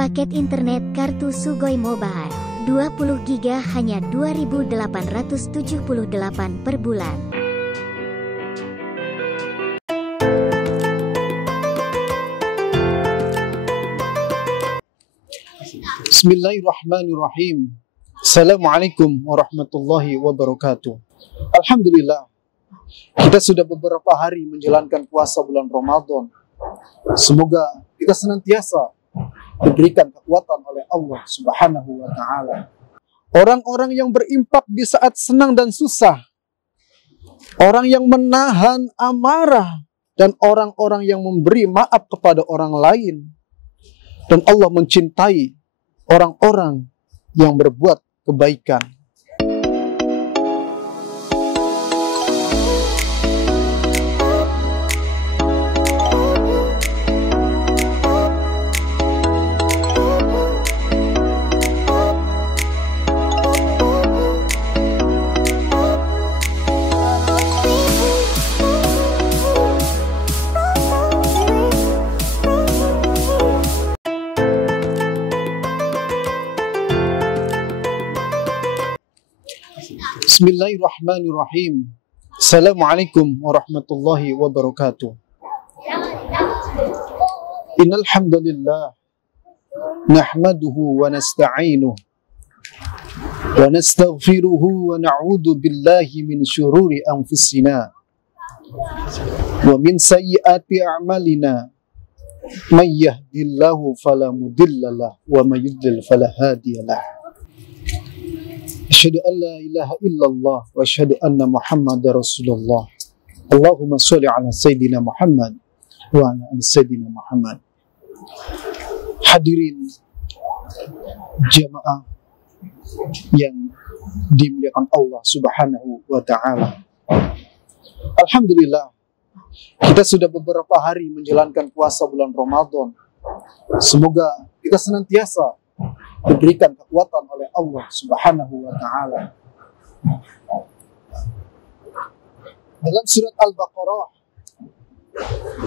Paket internet kartu Sugoi Mobile 20 GB hanya 2.878 per bulan. Bismillahirrahmanirrahim. Assalamualaikum warahmatullahi wabarakatuh. Alhamdulillah, kita sudah beberapa hari menjalankan puasa bulan Ramadan. Semoga kita senantiasa diberikan kekuatan oleh Allah Subhanahu wa Ta'ala. Orang-orang yang berinfak di saat senang dan susah, orang yang menahan amarah, dan orang-orang yang memberi maaf kepada orang lain. Dan Allah mencintai orang-orang yang berbuat kebaikan. Bismillahirrahmanirrahim. Assalamualaikum warahmatullahi wabarakatuh. Innal hamdalillah nahmaduhu wa nasta'inuhu wa nastaghfiruhu wa na'udzu billahi min syururi anfusina wa min sayyiati a'malina. May yahdihillahu fala mudhillalah wa may yudlil fala hadiyalah. Asyhadu an la ilaha illallah wa asyhadu anna Muhammadar Rasulullah. Allahumma sholli ala sayyidina Muhammad wa ala ali sayyidina Muhammad. Hadirin jamaah yang dimuliakan Allah Subhanahu wa Ta'ala. Alhamdulillah, kita sudah beberapa hari menjalankan puasa bulan Ramadan. Semoga kita senantiasa diberikan kekuatan oleh Allah Subhanahu wa Ta'ala. Dalam surat Al-Baqarah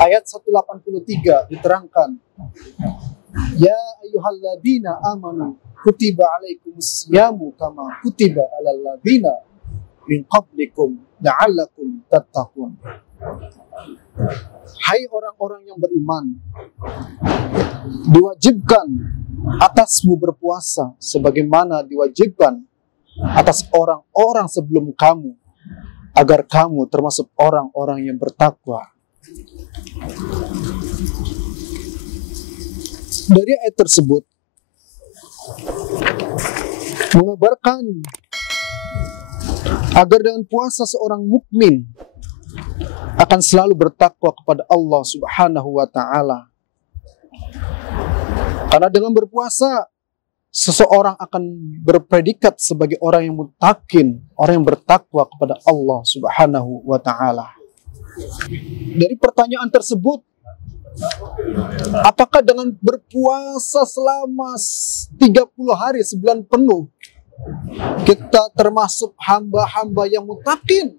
ayat 183 diterangkan, Ya ayyuhalladzina amanu kutiba alaikumus siyamu kama kutiba alal ladzina min qablikum la'allakum tattaqun. Hai orang-orang yang beriman, diwajibkan atasmu berpuasa sebagaimana diwajibkan atas orang-orang sebelum kamu, agar kamu termasuk orang-orang yang bertakwa. Dari ayat tersebut mengabarkan agar dengan puasa seorang mukmin akan selalu bertakwa kepada Allah Subhanahu wa Ta'ala. Karena dengan berpuasa, seseorang akan berpredikat sebagai orang yang muttaqin, orang yang bertakwa kepada Allah Subhanahu wa Ta'ala. Dari pertanyaan tersebut, apakah dengan berpuasa selama 30 hari, sebulan penuh, kita termasuk hamba-hamba yang muttaqin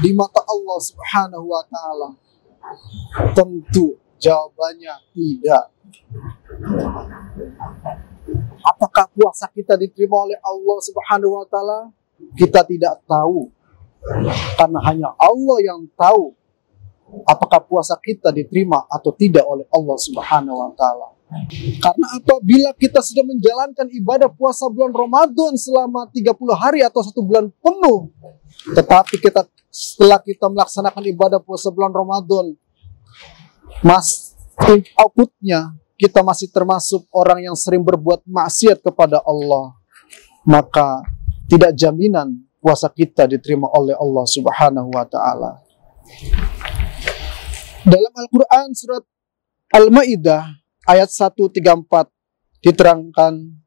di mata Allah Subhanahu wa Ta'ala? Tentu jawabannya tidak. Apakah puasa kita diterima oleh Allah Subhanahu wa Ta'ala? Kita tidak tahu. Karena hanya Allah yang tahu apakah puasa kita diterima atau tidak oleh Allah Subhanahu wa Ta'ala. Karena apabila kita sudah menjalankan ibadah puasa bulan Ramadan selama 30 hari atau 1 bulan penuh, tetapi setelah kita melaksanakan ibadah puasa bulan Ramadan, outputnya kita masih termasuk orang yang sering berbuat maksiat kepada Allah, maka tidak jaminan puasa kita diterima oleh Allah Subhanahu wa Ta'ala. Dalam Al-Quran surat Al-Ma'idah ayat 134 diterangkan,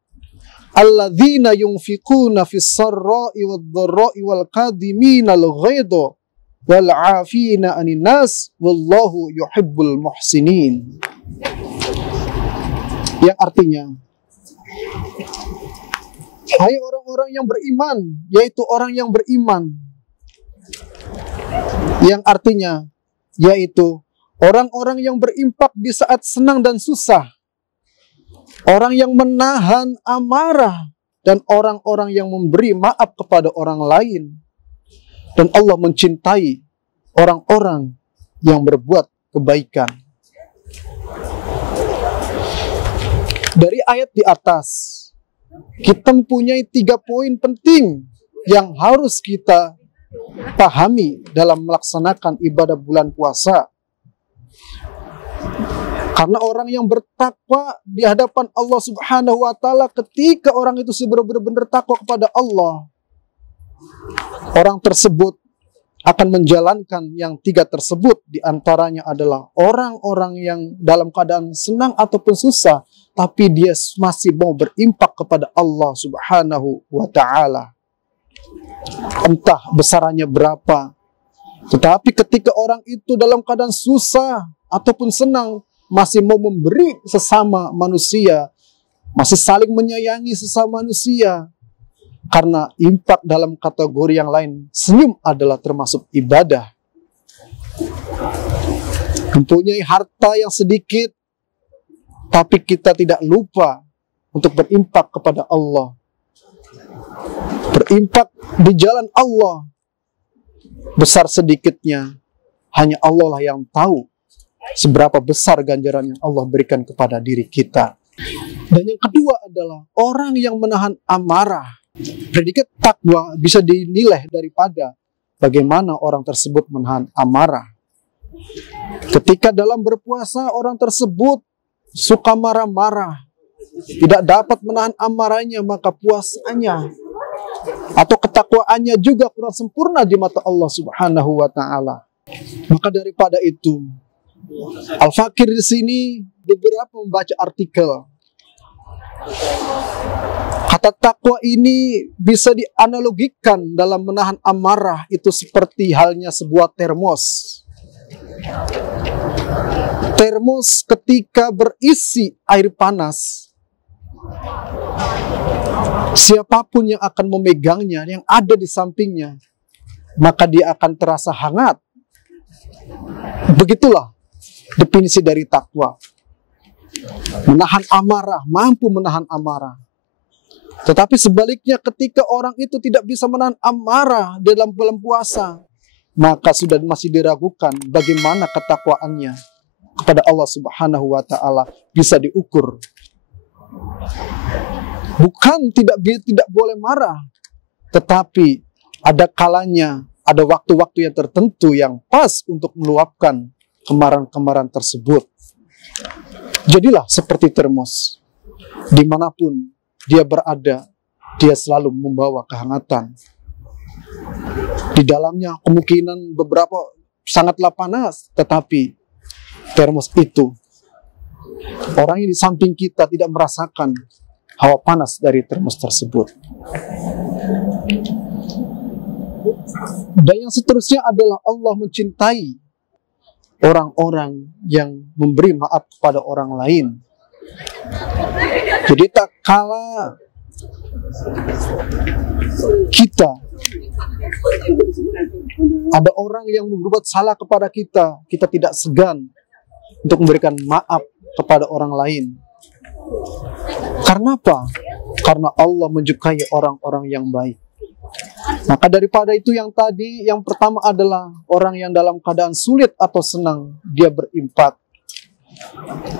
Alladzina yunfikuna fis sarra'i wad dharra'i wal kadhimina al-ghaidha wal 'afina 'anil nas wallahu yuhibbul muhsinin. Yang artinya, hai orang-orang yang beriman, yaitu orang yang beriman. Yang artinya, yaitu orang-orang yang berinfak di saat senang dan susah, orang yang menahan amarah, dan orang-orang yang memberi maaf kepada orang lain. Dan Allah mencintai orang-orang yang berbuat kebaikan. Dari ayat di atas, kita mempunyai 3 poin penting yang harus kita pahami dalam melaksanakan ibadah bulan puasa. Karena orang yang bertakwa di hadapan Allah Subhanahu wa Ta'ala, ketika orang itu benar-benar takwa kepada Allah, orang tersebut akan menjalankan yang 3 tersebut. Di antaranya adalah orang-orang yang dalam keadaan senang ataupun susah, tapi dia masih mau berimpak kepada Allah Subhanahu wa Ta'ala. Entah besarannya berapa, tetapi ketika orang itu dalam keadaan susah ataupun senang, masih mau memberi sesama manusia, masih saling menyayangi sesama manusia. Karena impak dalam kategori yang lain, senyum adalah termasuk ibadah. Mempunyai harta yang sedikit, tapi kita tidak lupa untuk berimpak kepada Allah. Berimpak di jalan Allah, besar sedikitnya, hanya Allah lah yang tahu seberapa besar ganjaran yang Allah berikan kepada diri kita. Dan yang kedua adalah orang yang menahan amarah. Predikat takwa bisa dinilai daripada bagaimana orang tersebut menahan amarah. Ketika dalam berpuasa orang tersebut suka marah-marah, tidak dapat menahan amarahnya, maka puasanya atau ketakwaannya juga kurang sempurna di mata Allah Subhanahu wa Ta'ala. Maka daripada itu, Al-Fakir di sini beberapa membaca artikel. Kata takwa ini bisa dianalogikan dalam menahan amarah itu seperti halnya sebuah termos. Termos ketika berisi air panas, siapapun yang akan memegangnya, yang ada di sampingnya, maka dia akan terasa hangat. Begitulah definisi dari takwa. Menahan amarah, mampu menahan amarah. Tetapi sebaliknya ketika orang itu tidak bisa menahan amarah dalam bulan puasa, maka sudah masih diragukan bagaimana ketakwaannya kepada Allah Subhanahu wa Ta'ala bisa diukur. Bukan tidak boleh marah, tetapi ada kalanya, ada waktu-waktu yang tertentu yang pas untuk meluapkan kemarahan-kemarahan tersebut. Jadilah seperti termos. Dimanapun dia berada, dia selalu membawa kehangatan. Di dalamnya kemungkinan beberapa sangatlah panas, tetapi termos itu, orang yang di samping kita tidak merasakan hawa panas dari termos tersebut. Dan yang seterusnya adalah Allah mencintai orang-orang yang memberi maaf kepada orang lain. Jadi tak kala kita ada orang yang berbuat salah kepada kita, kita tidak segan untuk memberikan maaf kepada orang lain. Karena apa? Karena Allah menyukai orang-orang yang baik. Maka daripada itu yang tadi, yang pertama adalah orang yang dalam keadaan sulit atau senang, dia berimpak.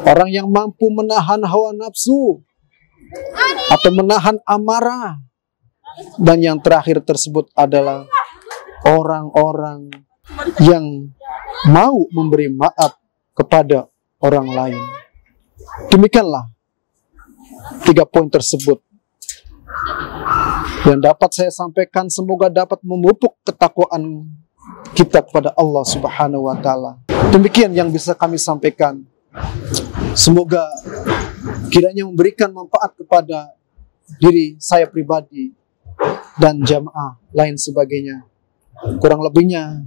Orang yang mampu menahan hawa nafsu atau menahan amarah. Dan yang terakhir tersebut adalah orang-orang yang mau memberi maaf kepada orang lain. Demikianlah 3 poin tersebut yang dapat saya sampaikan, semoga dapat memupuk ketakwaan kita kepada Allah Subhanahu wa Ta'ala. Demikian yang bisa kami sampaikan. Semoga kiranya memberikan manfaat kepada diri saya pribadi dan jamaah lain sebagainya. Kurang lebihnya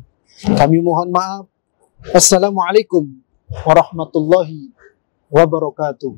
kami mohon maaf. Assalamualaikum warahmatullahi wabarakatuh.